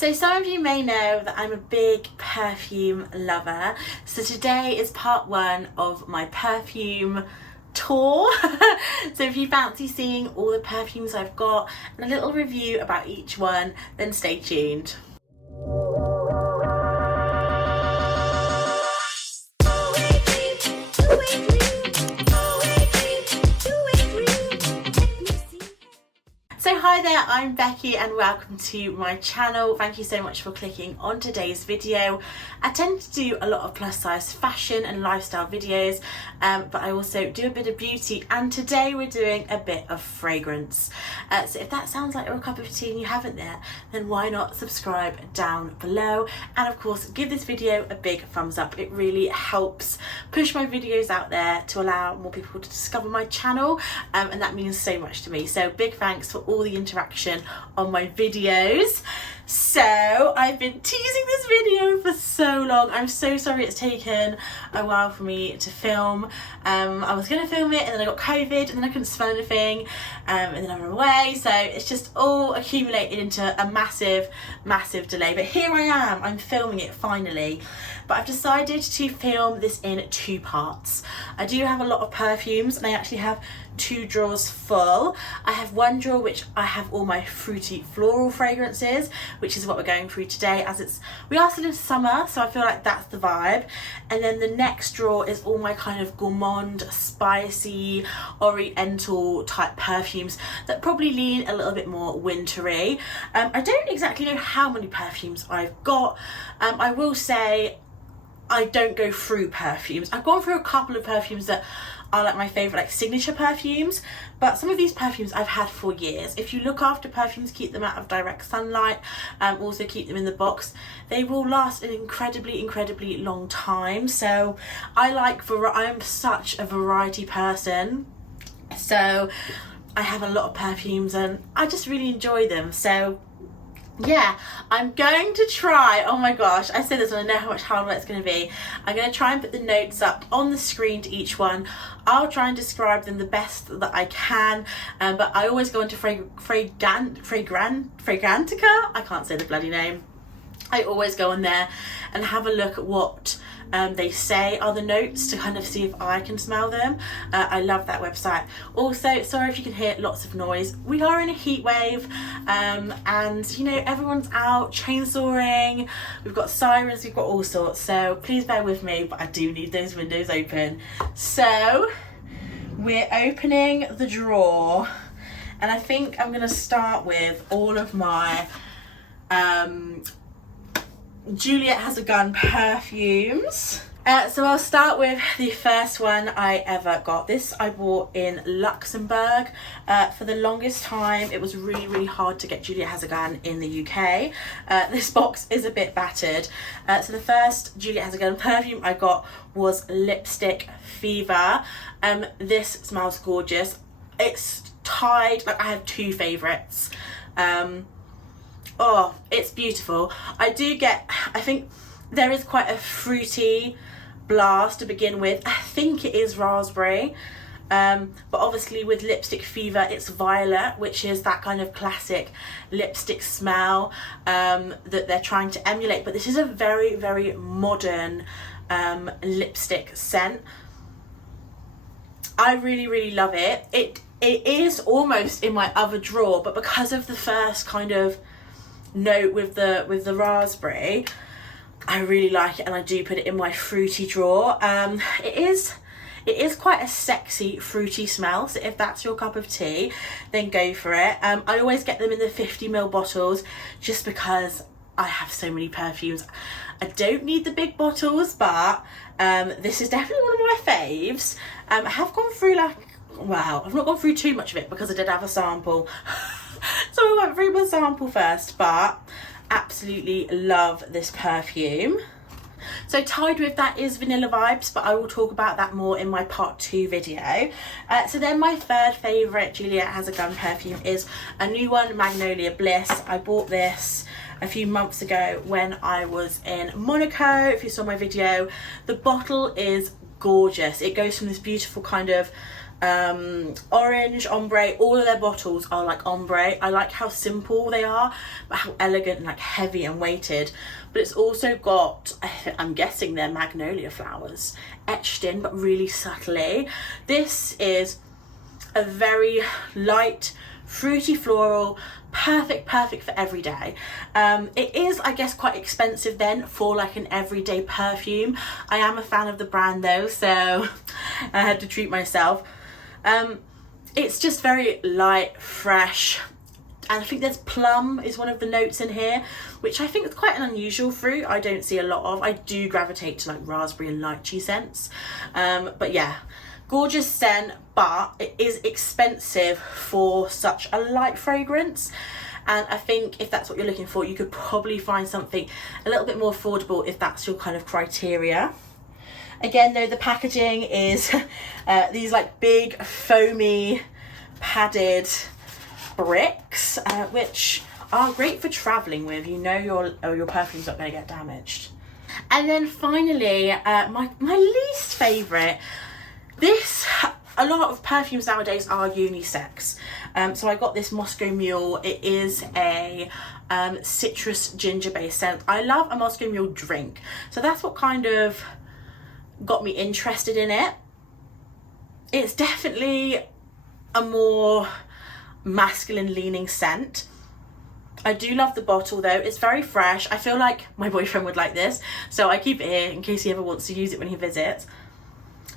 So some of you may know that I'm a big perfume lover. So today is part one of my perfume tour. So if you fancy seeing all the perfumes I've got and a little review about each one, then stay tuned. So hi there, I'm Becky and welcome to my channel. Thank you so much for clicking on today's video. I tend to do a lot of plus size fashion and lifestyle videos, but I also do a bit of beauty, and today we're doing a bit of fragrance. So if that sounds like a cup of tea and you haven't yet, then why not subscribe down below, and of course give this video a big thumbs up. It really helps push my videos out there to allow more people to discover my channel, and that means so much to me. So big thanks for all the interaction on my videos. So I've been teasing this video for so long. I'm so sorry it's taken a while for me to film. I was going to film it and then I got COVID and then I couldn't smell anything, and then I went away, so it's just all accumulated into a massive delay. But here I am, I'm filming it finally. But I've decided to film this in two parts. I do have a lot of perfumes and I actually have two drawers full. I have one drawer which I have all my fruity floral fragrances, which is what we're going through today, as we are still in summer, so I feel like that's the vibe. And then the next drawer is all my kind of gourmand, spicy, oriental type perfumes that probably lean a little bit more wintry. I don't exactly know how many perfumes I've got. I will say I don't go through perfumes. I've gone through a couple of perfumes that are like my favourite, like signature perfumes, but some of these perfumes I've had for years. If you look after perfumes, keep them out of direct sunlight, also keep them in the box, they will last an incredibly long time. So I'm such a variety person, so I have a lot of perfumes and I just really enjoy them. So yeah, I'm going to try, oh my gosh, I say this and I know how much harder it's going to be. I'm going to try and put the notes up on the screen to each one. I'll try and describe them the best that I can, but I always go into Fragrantica, I can't say the bloody name. I always go on there and have a look at what they say are the notes to kind of see if I can smell them. I love that website. Also, sorry if you can hear lots of noise. We are in a heat wave, and you know, everyone's out chainsawing, we've got sirens, we've got all sorts, so please bear with me, but I do need those windows open. So we're opening the drawer, and I think I'm going to start with all of my Juliette Has perfumes. So I'll start with the first one I ever got. This I bought in Luxembourg. For the longest time it was really hard to get Juliette Has in the UK. This box is a bit battered. So the first Juliette Has perfume I got was Lipstick Fever. This smells gorgeous. It's tied, like I have two favourites. Oh, it's beautiful. I think there is quite a fruity blast to begin with. I think it is raspberry, but obviously with Lipstick Fever it's violet, which is that kind of classic lipstick smell that they're trying to emulate. But this is a very modern lipstick scent. I really love it. It is almost in my other drawer, but because of the first kind of note with the raspberry, I really like it, and I do put it in my fruity drawer. It is quite a sexy fruity smell, so if that's your cup of tea, then go for it. I always get them in the 50ml bottles just because I have so many perfumes. I don't need the big bottles, but this is definitely one of my faves. I have gone through I've not gone through too much of it because I did have a sample. So I went through my sample first, but absolutely love this perfume. So tied with that is Vanilla Vibes, but I will talk about that more in my part 2 video. So then my third favourite Juliette Has perfume is a new one, Magnolia Bliss. I bought this a few months ago when I was in Monaco. If you saw my video, the bottle is gorgeous. It goes from this beautiful kind of orange, ombre. All of their bottles are like ombre. I like how simple they are, but how elegant and like heavy and weighted. But it's also got, I'm guessing they're magnolia flowers etched in, but really subtly. This is a very light, fruity floral, perfect for every day. It is, I guess, quite expensive then for like an everyday perfume. I am a fan of the brand though, so I had to treat myself. It's just very light, fresh, and I think there's plum is one of the notes in here, which I think is quite an unusual fruit. I don't see a lot of. I do gravitate to like raspberry and lychee scents, but yeah, gorgeous scent, but it is expensive for such a light fragrance. And I think if that's what you're looking for, you could probably find something a little bit more affordable if that's your kind of criteria. Again though, the packaging is these like big foamy padded bricks, which are great for traveling with. You know your perfume's not going to get damaged. And then finally, my least favorite. This, a lot of perfumes nowadays are unisex. So I got this Moscow Mule. It is a citrus ginger based scent. I love a Moscow Mule drink, so that's what kind of got me interested in it. It's definitely a more masculine leaning scent. I do love the bottle though. It's very fresh. I feel like my boyfriend would like this, so I keep it here in case he ever wants to use it when he visits.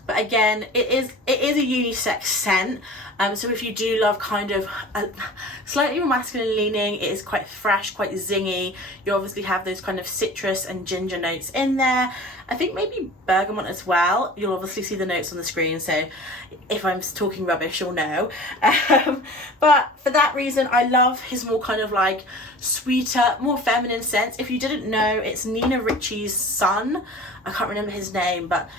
But again, it is a unisex scent. So if you do love kind of a slightly more masculine leaning, it is quite fresh, quite zingy. You obviously have those kind of citrus and ginger notes in there. I think maybe bergamot as well. You'll obviously see the notes on the screen, so if I'm talking rubbish, you'll know. But for that reason, I love his more kind of like sweeter, more feminine scents. If you didn't know, it's Nina Ricci's son. I can't remember his name, but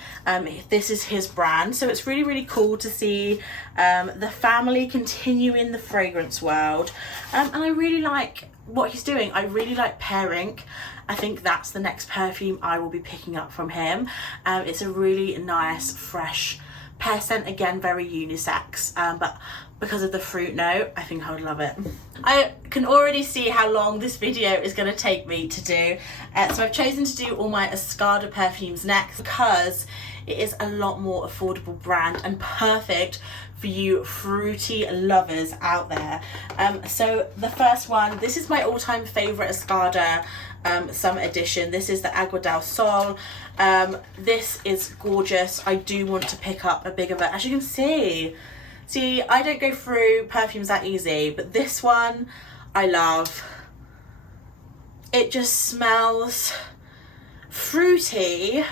this is his brand. So it's really cool to see the family continue in the fragrance world. And I really like what he's doing. I really like Pear Ink. I think that's the next perfume I will be picking up from him. It's a really nice, fresh pear scent. Again, very unisex, but because of the fruit note, I think I would love it. I can already see how long this video is going to take me to do. So I've chosen to do all my Escada perfumes next because it is a lot more affordable brand and perfect for you fruity lovers out there. So the first one, this is my all-time favorite Escada summer edition. This is the Agua del Sol. This is gorgeous. I do want to pick up a bigger version. As you can see, I don't go through perfumes that easy, but this one I love. It just smells fruity,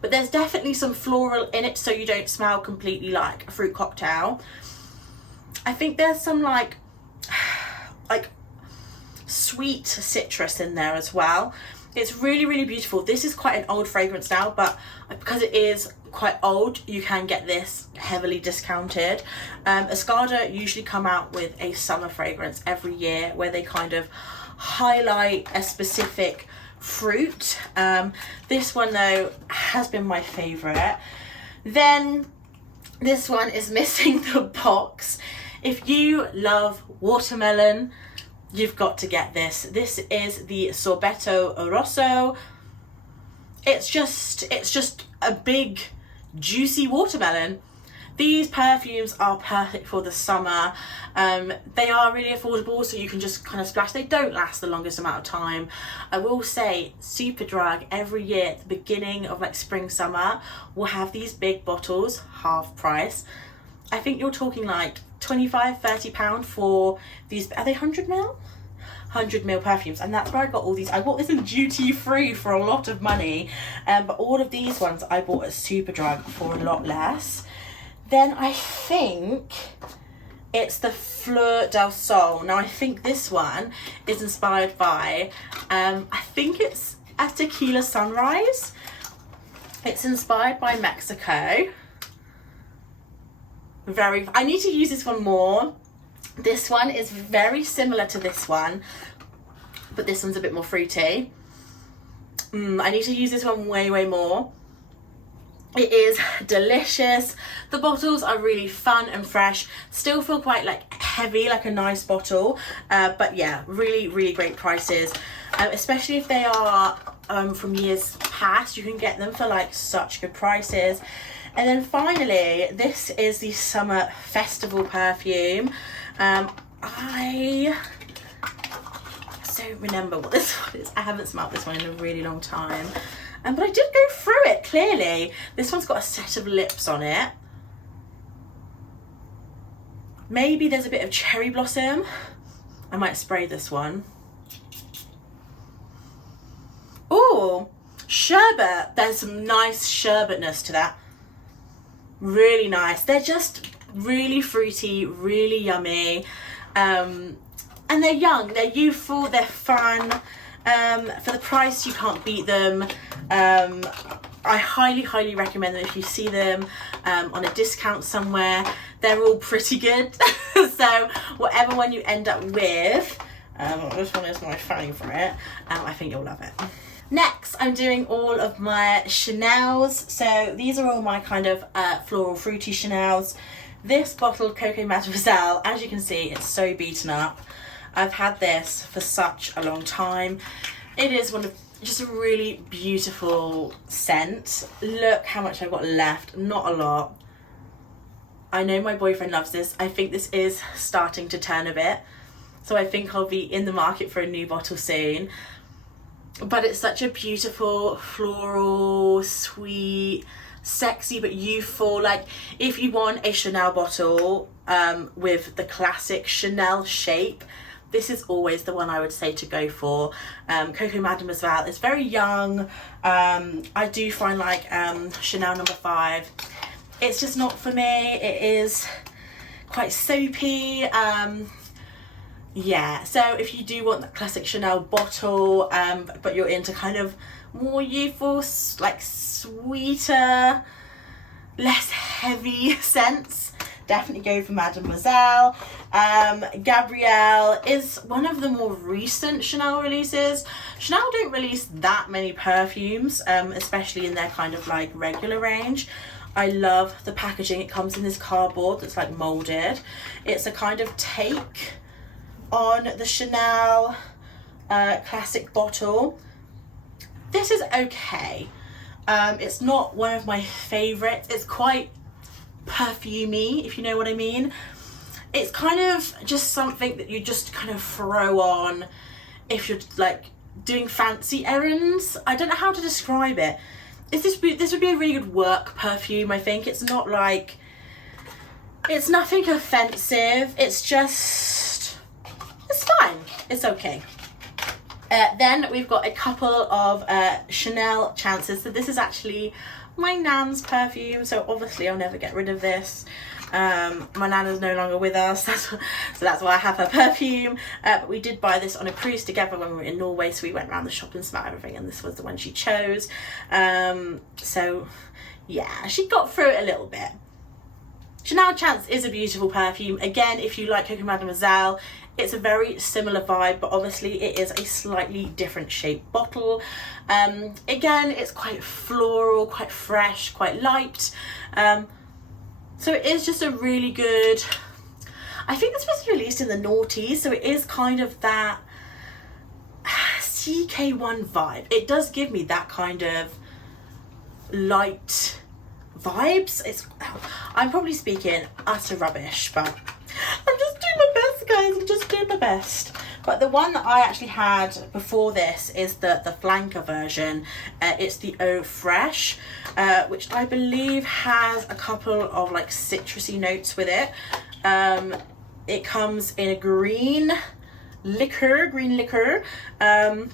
but there's definitely some floral in it, so you don't smell completely like a fruit cocktail. I think there's some like sweet citrus in there as well. It's really beautiful. This is quite an old fragrance now, but because it is quite old, you can get this heavily discounted. Escada usually come out with a summer fragrance every year where they kind of highlight a specific fruit. This one though has been my favorite. Then this one is missing the box. If you love watermelon, you've got to get this. This is the Sorbetto Rosso. It's just a big juicy watermelon. These perfumes are perfect for the summer. They are really affordable, so you can just kind of splash. They don't last the longest amount of time. I will say Superdrug every year at the beginning of like spring, summer will have these big bottles, half price. I think you're talking like 25-30 pound for these. Are they 100ml? 100ml perfumes, and that's where I got all these. I bought this in duty free for a lot of money, but all of these ones I bought at Superdrug for a lot less. Then I think it's the Fleur del Sol. Now I think this one is inspired by, I think it's a tequila sunrise. It's inspired by Mexico. I need to use this one more. This one is very similar to this one, but this one's a bit more fruity. I need to use this one way more. It is delicious. The bottles are really fun and fresh, still feel quite like heavy, like a nice bottle, but yeah, really, really great prices, especially if they are from years past. You can get them for like such good prices. And then finally, this is the Summer Festival perfume. I don't remember what this one is. I haven't smelled this one in a really long time. But I did go through it, clearly. This one's got a set of lips on it. Maybe there's a bit of cherry blossom. I might spray this one. Oh, sherbet. There's some nice sherbetness to that. Really nice. They're just really fruity, really yummy. And they're young, they're youthful, they're fun. For the price, you can't beat them. I highly recommend them if you see them on a discount somewhere. They're all pretty good. So whatever one you end up with, this one is my favourite. I think you'll love it. Next, I'm doing all of my Chanels. So these are all my kind of floral fruity Chanels. This bottle of Coco Mademoiselle, as you can see, it's so beaten up. I've had this for such a long time. It is one of just a really beautiful scent. Look how much I've got left, not a lot. I know my boyfriend loves this. I think this is starting to turn a bit. So I think I'll be in the market for a new bottle soon. But it's such a beautiful, floral, sweet, sexy but youthful. Like if you want a Chanel bottle with the classic Chanel shape, this is always the one I would say to go for. Coco Mademoiselle is very young. I do find like Chanel No. 5, it's just not for me. It is quite soapy. Yeah, so if you do want that classic Chanel bottle, but you're into kind of more youthful, like sweeter, less heavy scents, definitely go for Mademoiselle. Gabrielle is one of the more recent Chanel releases. Chanel don't release that many perfumes, especially in their kind of like regular range. I love the packaging. It comes in this cardboard that's like molded. It's a kind of take on the Chanel classic bottle. This is okay. It's not one of my favorites. It's quite perfumey, if you know what I mean. It's kind of just something that you just kind of throw on if you're like doing fancy errands. I don't know how to describe it. This would be a really good work perfume, I think. It's not like, it's nothing offensive. It's just, it's fine. It's okay. Then we've got a couple of Chanel Chances. So this is actually my nan's perfume. So obviously I'll never get rid of this. My nan is no longer with us, so that's why I have her perfume. But we did buy this on a cruise together when we were in Norway, so we went around the shop and smelled everything, and this was the one she chose. So yeah, she got through it a little bit. Chanel Chance is a beautiful perfume. Again, if you like Coco Mademoiselle, it's a very similar vibe, but obviously it is a slightly different shaped bottle. Again, it's quite floral, quite fresh, quite light. So it is just a really good, I think this was released in the noughties, so it is kind of that CK1 vibe. It does give me that kind of light vibes. I'm probably speaking utter rubbish, but I'm just doing my best, guys. I'm just doing my best. But the one that I actually had before this is the flanker version. It's the Eau Fresh, which I believe has a couple of like citrusy notes with it. It comes in a green liquor. I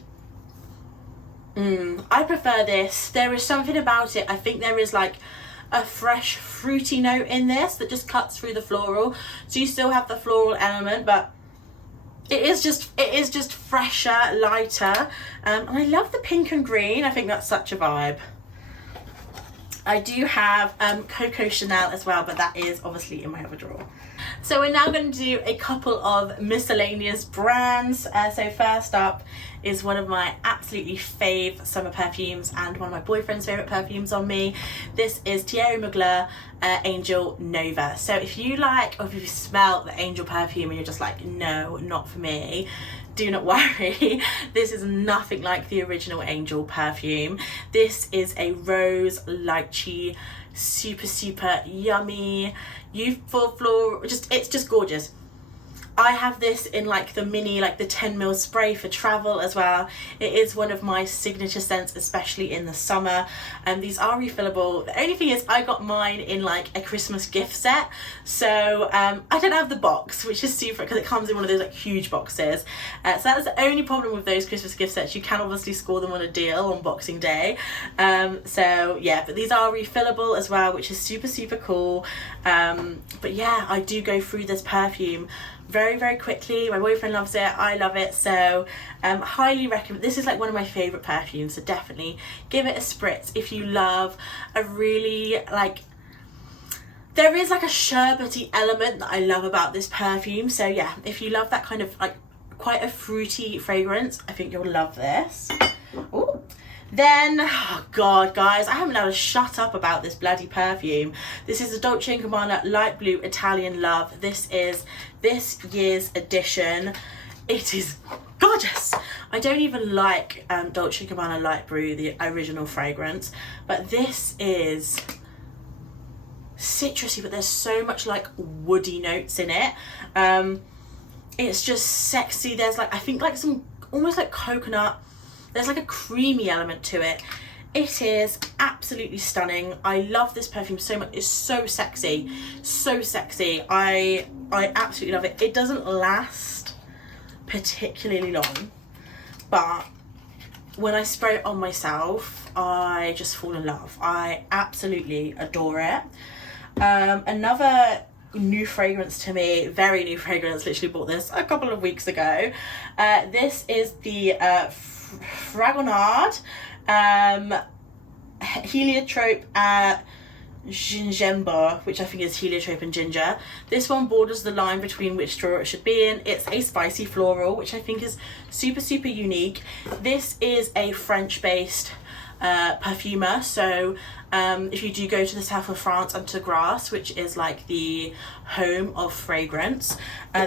prefer this. There is something about it. I think there is like a fresh fruity note in this that just cuts through the floral. So you still have the floral element, but it is just fresher, lighter. And I love the pink and green. I think that's such a vibe. I do have Coco Chanel as well, but that is obviously in my other drawer. So we're now going to do a couple of miscellaneous brands. So first up is one of my absolutely fave summer perfumes and one of my boyfriend's favourite perfumes on me. This is Thierry Mugler Angel Nova. So if you like, or if you smell the Angel perfume and you're just like, no, not for me, do not worry. This is nothing like the original Angel perfume. This is a rose lychee, super yummy, youthful floral. It's just gorgeous. I have this in like the mini, like the 10ml spray for travel as well. It is one of my signature scents, especially in the summer. And these are refillable. The only thing is I got mine in like a Christmas gift set. So I don't have the box, which is super, because it comes in one of those like huge boxes. So that's the only problem with those Christmas gift sets. You can obviously score them on a deal on Boxing Day. So yeah, but these are refillable as well, which is super cool. But yeah, I do go through this perfume very quickly. My boyfriend loves it, I love it, so highly recommend. This is like one of my favorite perfumes, so definitely give it a spritz if you love a really like, there is like a sherbety element that I love about this perfume. So yeah, if you love that kind of like quite a fruity fragrance, I think you'll love this. Ooh. Then, oh god guys, I haven't been able to shut up about this bloody perfume. This is the Dolce & Gabbana Light Blue Italian Love. This is this year's edition. It is gorgeous. I don't even like Dolce & Gabbana Light Blue, the original fragrance, but this is citrusy, but there's so much like woody notes in it. It's just sexy. There's like, I think like some almost like coconut. There's like a creamy element to it. It is absolutely stunning. I love this perfume so much. It's so sexy, so sexy. I absolutely love it. It doesn't last particularly long, but when I spray it on myself, I just fall in love. I absolutely adore it. Another new fragrance to me, very new fragrance, literally bought this a couple of weeks ago. This is the Fragonard Heliotrope Gingembre, which I think is heliotrope and ginger. This one borders the line between which drawer it should be in. It's a spicy floral, which I think is super unique. This is a French-based perfumer, so if you do go to the south of France and to Grasse, which is like the home of fragrance,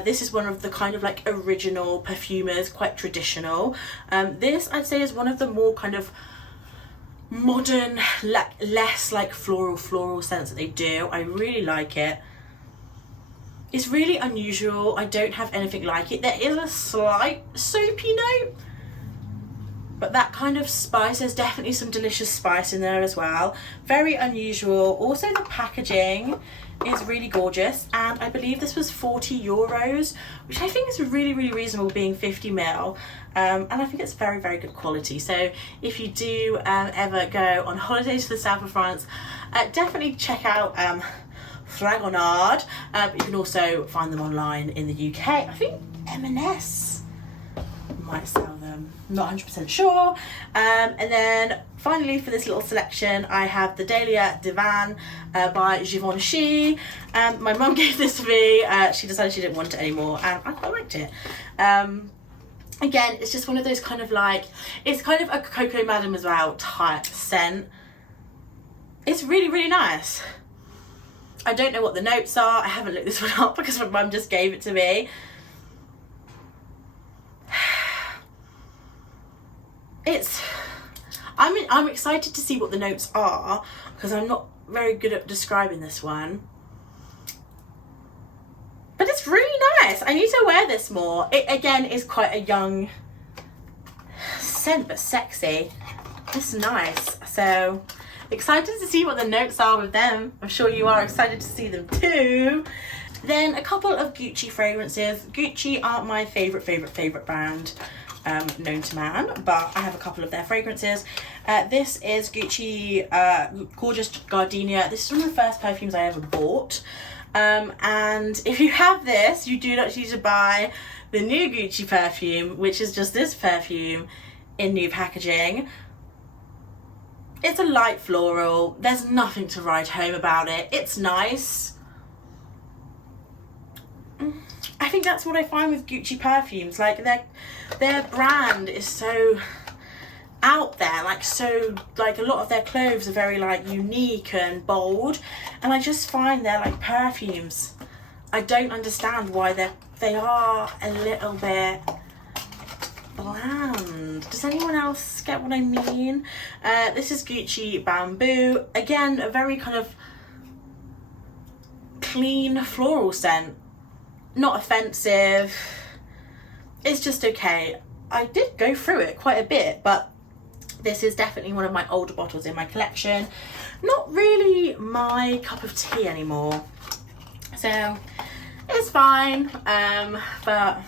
this is one of the kind of like original perfumers, quite traditional. This I'd say is one of the more kind of modern, less like floral scents that they do. I really like it. It's really unusual. I don't have anything like it. There is a slight soapy note, but that kind of spice, there's definitely some delicious spice in there as well. Very unusual. Also the packaging is really gorgeous, and I believe this was €40, which I think is really reasonable, being 50ml. And I think it's very good quality. So if you do ever go on holiday to the south of France, definitely check out Fragonard. But you can also find them online in the UK. I think M&S might sell them, not 100% sure. And then finally for this little selection, I have the Dahlia Divan by Givenchy. My mum gave this to me. She decided she didn't want it anymore, and I quite liked it. Again, it's just one of those kind of like, it's kind of a Coco Mademoiselle type scent. It's really nice. I don't know what the notes are. I haven't looked this one up because my mum just gave it to me. I'm excited to see what the notes are, because I'm not very good at describing this one. But it's really nice. I need to wear this more. It again is quite a young scent, but sexy. It's nice. So excited to see what the notes are with them. I'm sure you are excited to see them too. Then a couple of Gucci fragrances. Gucci aren't my favorite brand known to man, but I have a couple of their fragrances. This is Gucci Gorgeous Gardenia. This is one of the first perfumes I ever bought. And if you have this, you do not need to buy the new Gucci perfume, which is just this perfume in new packaging. It's a light floral. There's nothing to write home about it. It's nice. I think that's what I find with Gucci perfumes. Like their brand is so out there, like so, like a lot of their clothes are very like unique and bold, and I just find their like perfumes, I don't understand why they are a little bit bland. Does anyone else get what I mean? This is Gucci Bamboo. Again, a very kind of clean floral scent. Not offensive. It's just okay. I did go through it quite a bit, but this is definitely one of my older bottles in my collection. Not really my cup of tea anymore. So it's fine, but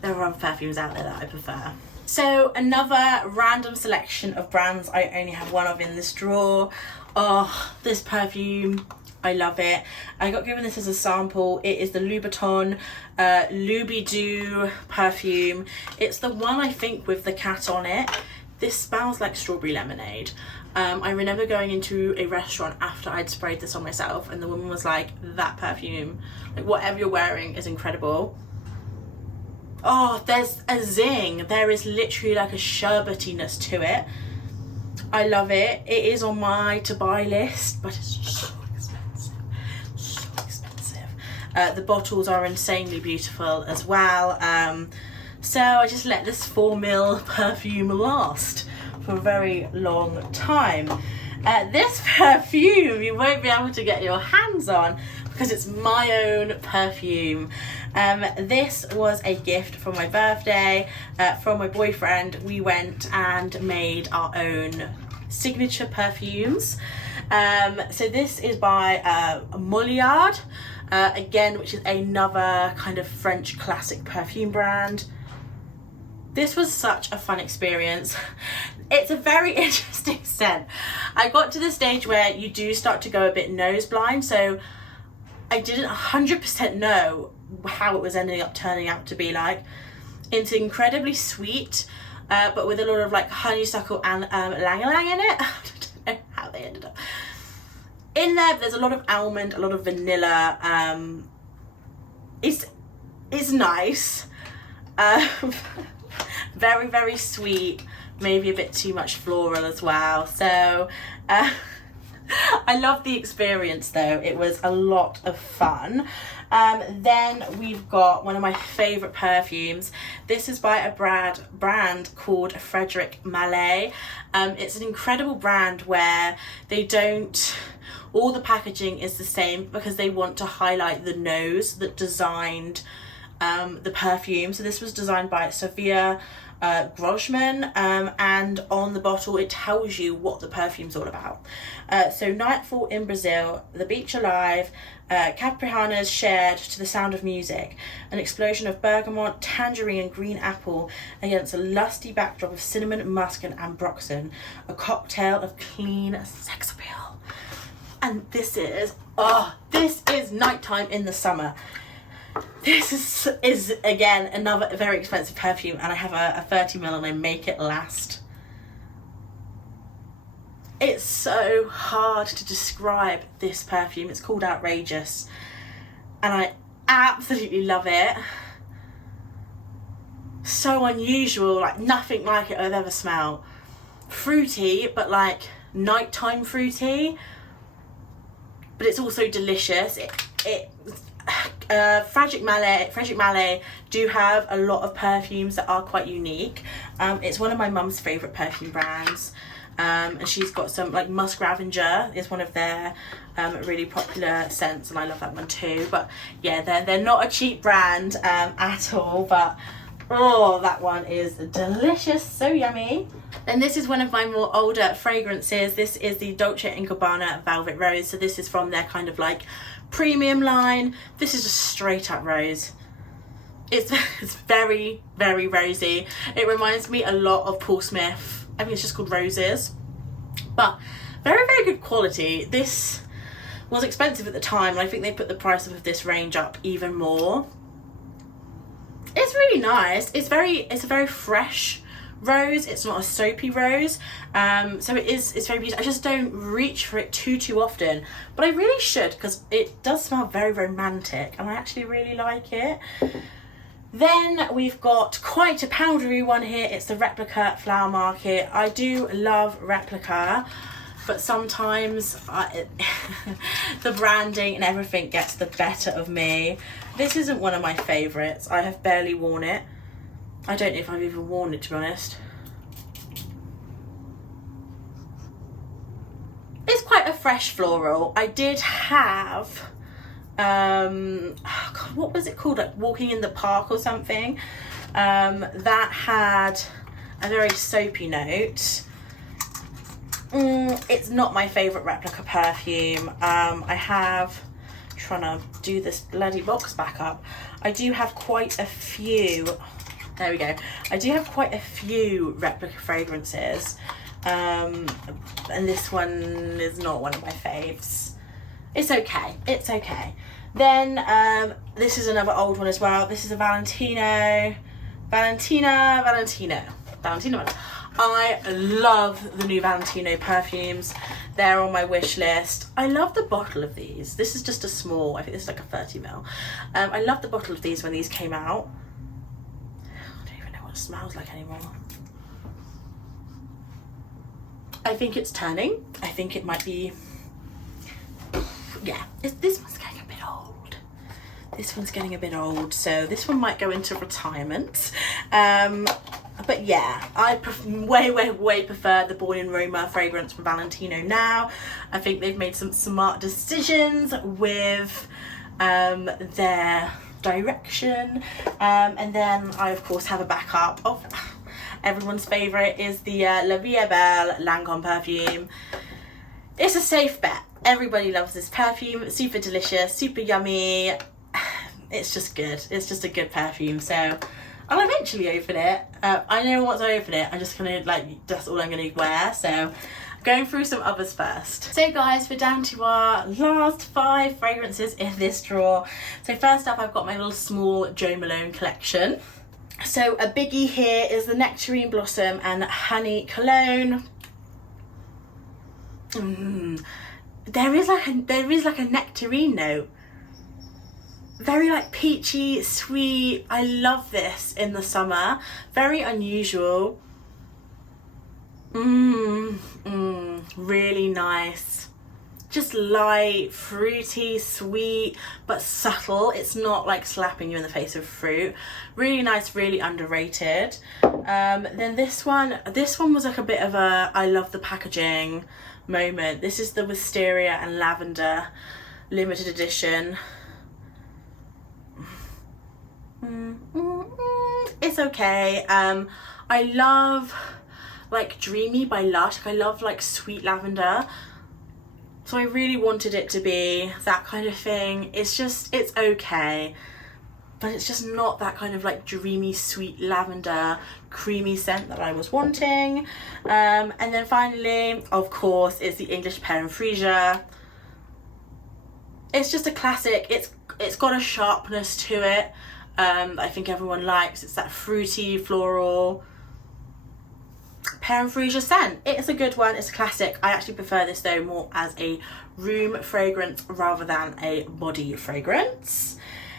there are other perfumes out there that I prefer. So another random selection of brands I only have one of in this drawer. Oh, this perfume, I love it. I got given this as a sample. It is the Louboutin Loubidou perfume. It's the one I think with the cat on it. This smells like strawberry lemonade. I remember going into a restaurant after I'd sprayed this on myself, and the woman was like, that perfume, like whatever you're wearing is incredible. Oh, there's a zing. There is literally like a sherbetiness to it. I love it. It is on my to buy list, but it's so expensive. So expensive. The bottles are insanely beautiful as well. So I just let this 4ml perfume last for a very long time. This perfume you won't be able to get your hands on because it's my own perfume. This was a gift for my birthday from my boyfriend. We went and made our own signature perfumes. So this is by Moliard, again, which is another kind of French classic perfume brand. This was such a fun experience. It's a very interesting scent. I got to the stage where you do start to go a bit nose blind, so I didn't 100% know how it was ending up turning out to be like. It's incredibly sweet, but with a lot of like honeysuckle and ylang-ylang in it. I don't know how they ended up. In there's a lot of almond, a lot of vanilla. It's nice. Very, very sweet, maybe a bit too much floral as well. So I love the experience though. It was a lot of fun. Then we've got one of my favorite perfumes. This is by a brand called Frédéric Malle. It's an incredible brand where they don't, all the packaging is the same because they want to highlight the nose that designed the perfume. So this was designed by Sophia Grosjean, and on the bottle it tells you what the perfume's all about. So Nightfall in Brazil, the beach alive, Caprihanas shared to the sound of music, an explosion of bergamot, tangerine and green apple against a lusty backdrop of cinnamon, musk and ambroxan, a cocktail of clean sex appeal. And this is nighttime in the summer. This is again another very expensive perfume, and I have a 30ml and I make it last. It's so hard to describe this perfume. It's called Outrageous and I absolutely love it. So unusual, like nothing like it I've ever smelled. Fruity, but like nighttime fruity, but it's also delicious. Frédéric Malle do have a lot of perfumes that are quite unique. It's one of my mum's favourite perfume brands, and she's got some like Musk Ravenger is one of their really popular scents, and I love that one too. But yeah, they're not a cheap brand at all, but oh, that one is delicious, so yummy. And this is one of my more older fragrances. This is the Dolce & Gabbana Velvet Rose. So this is from their kind of like premium line. This is just straight up rose. It's very, very rosy. It reminds me a lot of Paul Smith. I think it's just called Roses, but very, very good quality. This was expensive at the time, and I think they put the price of this range up even more. It's really nice. It's a very fresh rose. It's not a soapy rose, so it's very beautiful. I just don't reach for it too often, but I really should, because it does smell very romantic and I actually really like it. Then we've got quite a powdery one here. It's the Replica Flower Market. I do love Replica, but sometimes the branding and everything gets the better of me. This isn't one of my favourites. I have barely worn it. I don't know if I've even worn it, to be honest. It's quite a fresh floral. I did have oh God, what was it called, like Walking in the Park or something, that had a very soapy note. It's not my favourite Replica perfume. I have, trying to do this bloody box back up, I do have quite a few, there we go, I do have quite a few Replica fragrances, and this one is not one of my faves. It's okay, it's okay. Then this is another old one as well. This is a Valentino. I love the new Valentino perfumes. They're on my wish list. I love the bottle of these. This is just a small, I think this is like a 30 ml. I love the bottle of these when these came out. I don't even know what it smells like anymore. I think it's turning. I think it might be, yeah, this one's getting a bit old. This one's getting a bit old, so this one might go into retirement. But yeah, I way prefer the Born in Roma fragrance from Valentino now. I think they've made some smart decisions with their direction. And then I of course have a backup of everyone's favourite is the La Vie Belle Lancôme perfume. It's a safe bet. Everybody loves this perfume. Super delicious, super yummy. It's just good. It's just a good perfume. So I'll eventually open it. I know once I open it, I'm just gonna that's all I'm gonna wear. So going through some others first. So guys, we're down to our last 5 fragrances in this drawer. So first up, I've got my little small Jo Malone collection. So a biggie here is the Nectarine Blossom and Honey Cologne. There is like a nectarine note. Very like peachy, sweet. I love this in the summer. Very unusual. Really nice. Just light, fruity, sweet, but subtle. It's not like slapping you in the face with fruit. Really nice, really underrated. Then this one was like a bit of a I love the packaging moment. This is the Wisteria and Lavender limited edition. It's okay. I love like Dreamy by Lush. I love like sweet lavender, so I really wanted it to be that kind of thing. It's okay, but it's just not that kind of like dreamy sweet lavender creamy scent that I was wanting. And then finally, of course, it's the English Pear and Freesia. It's just a classic. It's got a sharpness to it. I think everyone likes. It's that fruity floral Pear and Freesia scent. It's a good one. It's a classic. I actually prefer this though more as a room fragrance rather than a body fragrance.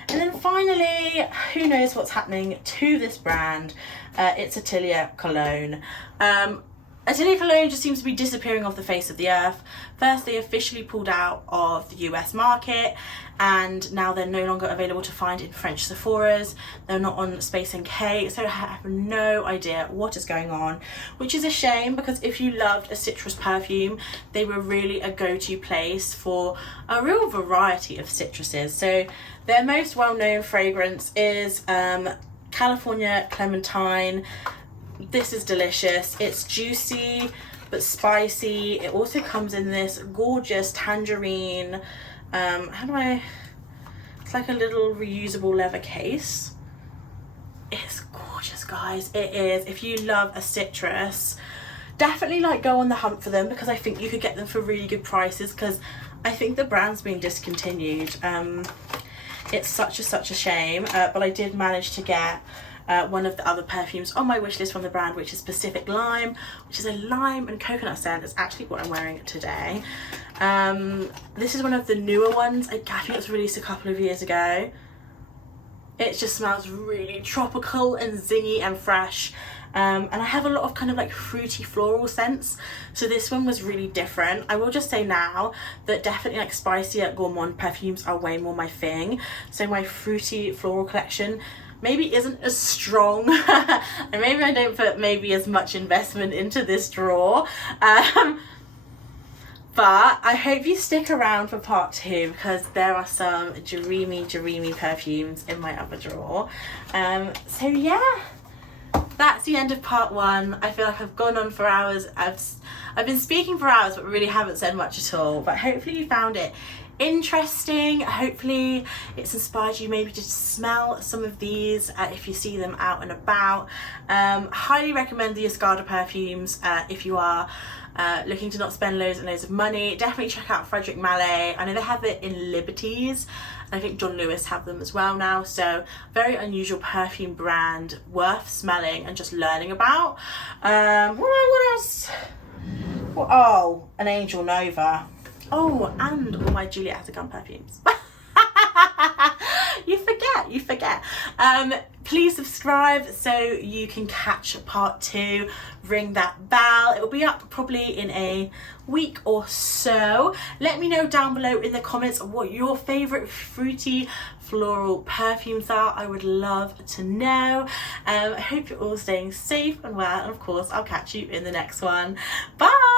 And then finally, who knows what's happening to this brand? It's Atelier Cologne. Atelier Cologne just seems to be disappearing off the face of the earth. First, they officially pulled out of the US market, and now they're no longer available to find in French Sephora's. They're not on Space NK, so I have no idea what is going on, which is a shame, because if you loved a citrus perfume, they were really a go-to place for a real variety of citruses. So their most well-known fragrance is California Clementine. This is delicious. It's juicy but spicy. It also comes in this gorgeous tangerine, it's like a little reusable leather case. It's gorgeous, guys. It is. If you love a citrus, definitely like go on the hunt for them, because I think you could get them for really good prices, because I think the brand's been discontinued. It's such a shame, but I did manage to get one of the other perfumes on my wish list from the brand, which is Pacific Lime, which is a lime and coconut scent. It's actually what I'm wearing today. This is one of the newer ones. I think it was released a couple of years ago. It just smells really tropical and zingy and fresh. And I have a lot of kind of like fruity floral scents, so this one was really different. I will just say now that definitely like spicier gourmand perfumes are way more my thing, so my fruity floral collection maybe isn't as strong and maybe I don't put maybe as much investment into this drawer, but I hope you stick around for part 2 because there are some dreamy perfumes in my other drawer. So yeah, that's the end of part 1. I feel like I've gone on for hours. I've been speaking for hours but really haven't said much at all, but hopefully you found it interesting. Hopefully it's inspired you maybe to smell some of these if you see them out and about. Highly recommend the Escada perfumes if you are looking to not spend loads and loads of money. Definitely check out Frederic Malle. I know they have it in Liberties. I think John Lewis have them as well now, so very unusual perfume brand, worth smelling and just learning about. What else? Oh, an Angel Nova. Oh, and all my Juliette Has perfumes. You forget. Please subscribe so you can catch part 2. Ring that bell. It will be up probably in a week or so. Let me know down below in the comments what your favorite fruity floral perfumes are. I would love to know. I hope you're all staying safe and well, and of course I'll catch you in the next one. Bye.